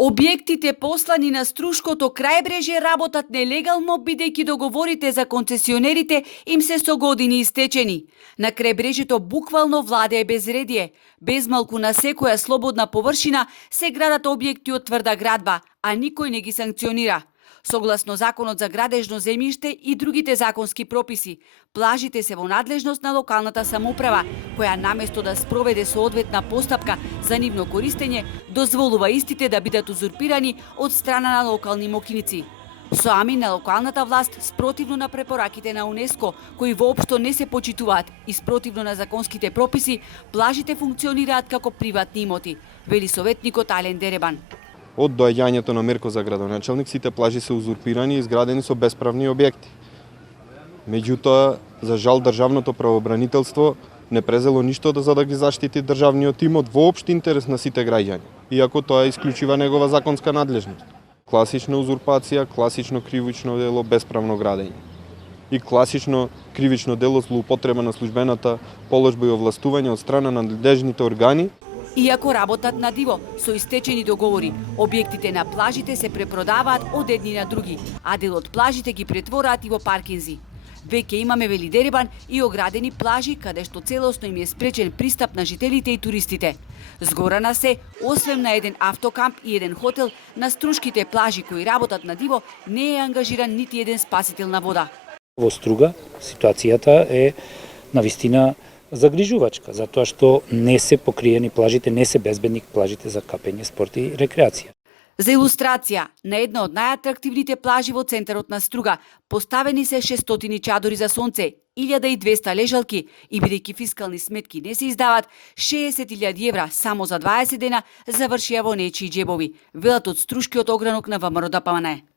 Објектите послани на Струшкото крајбрежје работат нелегално, бидејќи договорите за концесионерите им се со години истечени. На крајбрежјето буквално владее безредие. Без малку на секоја слободна површина се градат објекти од тврда градба, а никој не ги санкционира. Согласно Законот за градежно земјиште и другите законски прописи, плажите се во надлежност на локалната самоуправа, која наместо да спроведе соодветна постапка за нивно користење, дозволува истите да бидат узурпирани од страна на локални мокиници. Соами на локалната власт, спротивно на препораките на УНЕСКО, кои воопшто не се почитуваат и спротивно на законските прописи, плажите функционираат како приватни имоти, вели советникот Ален Деребан. Од доаѓањето на Мерко за градоначалник, сите плажи се узурпирани и изградени со бесправни објекти. Меѓутоа, за жал, државното правобранителство не презело ништо за да ги заштити државниот имот во општ интерес на сите граѓани, иако тоа е исклучива негова законска надлежност. Класична узурпација, класично кривично дело, бесправно градење. И класично кривично дело злоупотреба на службената положба и овластување од страна на надлежните органи. Иако работат на диво, со истечени договори, објектите на плажите се препродаваат од едни на други, а дел од плажите ги претвораат и во паркинзи. Веќе имаме, вели Деребан, и оградени плажи каде што целосно им е спречен пристап на жителите и туристите. Згорана се, освен на еден автокамп и еден хотел, на Струшките плажи кои работат на диво, не е ангажиран нити еден спасител на вода. Во Струга ситуацијата е навистина загрижувачка, затоа што не се покриени плажите, не се безбедни плажите за капење, спорт и рекреација. За илустрација, на една од најатрактивните плажи во центарот на Струга поставени се 600 чадори за сонце, 1200 лежалки и бидејќи фискални сметки не се издават, 60.000 евра само за 20 дена завршија во нечии џебови, велат од Струшкиот огранок на ВМРО ДПМНЕ.